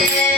Yeah.